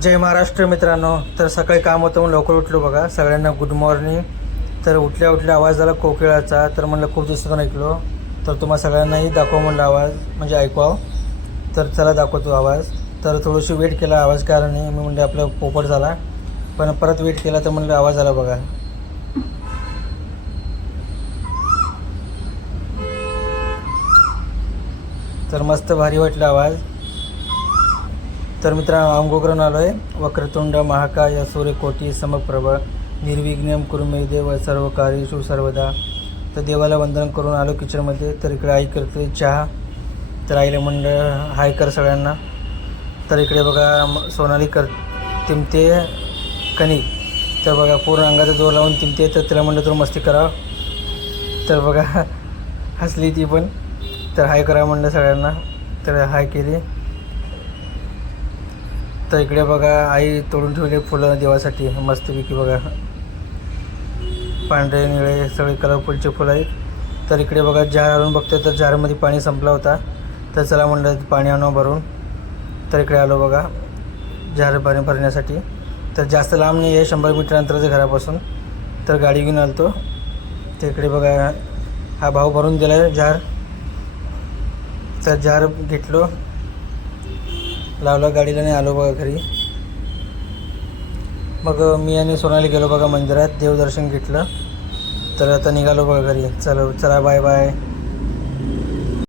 जय महाराष्ट्र मित्रांनो. तर सकाळी काम होतं म्हणून लवकर उठलो बघा. सगळ्यांना गुड मॉर्निंग तर उठल्या उठल्या आवाज झाला कोकिळाचा. तर म्हणलं खूप दिवसातून ऐकलो. तर तुम्हाला सगळ्यांनाही दाखव म्हणलं आवाज. म्हणजे ऐकवाव तर चला दाखवतो आवाज. तर थोडीशी वेट केला. आवाज कारण मी म्हणलं आपलं पोपट झाला. पण परत वेट केला तर म्हणलं आवाज आला बघा. तर मस्त भारी वाटला आवाज. तर मित्रांनो अंघोळ आलो आहे वक्रतुंड महाकाय सूर्यकोटी समप्रभ निर्विघ्नम कुरुमे देव सर्व कार्येषु सर्वदा. तर देवाला वंदन करून आलो किचनमध्ये. तर इकडे आई करते चहा. तर आईला मंडळ हाय कर सगळ्यांना. तर इकडे बघा सोनाली कर तिमते कणिक तर बघा पूर्ण अंगाचा जोर लावून तिमते तर तिला म्हणलं तर मस्ती करा तर बघा हसली ती पण. तर हाय करा म्हणलं सगळ्यांना. तर हाय केली. तर इकडे बघा आई तोडून ठेवले फुलं देवासाठी. मस्तपैकी बघा. पांढरे निळे सगळे कलरफुलचे फुलं आहेत. तर इकडे बघा जार आणून बघतो तर जारमध्ये पाणी संपला होता. तर चला म्हणलं पाणी आणू भरून. तर इकडे आलो बघा जार पाणी भरण्यासाठी. तर जास्त लांब नाही आहे शंभर मीटर अंतराचं घरापासून. तर गाडी घेऊन आलतो. तर इकडे बघा हा भाऊ भरून दिला जार. तर जार घेतलो. लावलं गाडीला नाही आलो बघा घरी. मग मी आणि सोनाली गेलो बघा मंदिरात देवदर्शन घेतलं. तर आता निघालो बघा घरी. चलो चला बाय बाय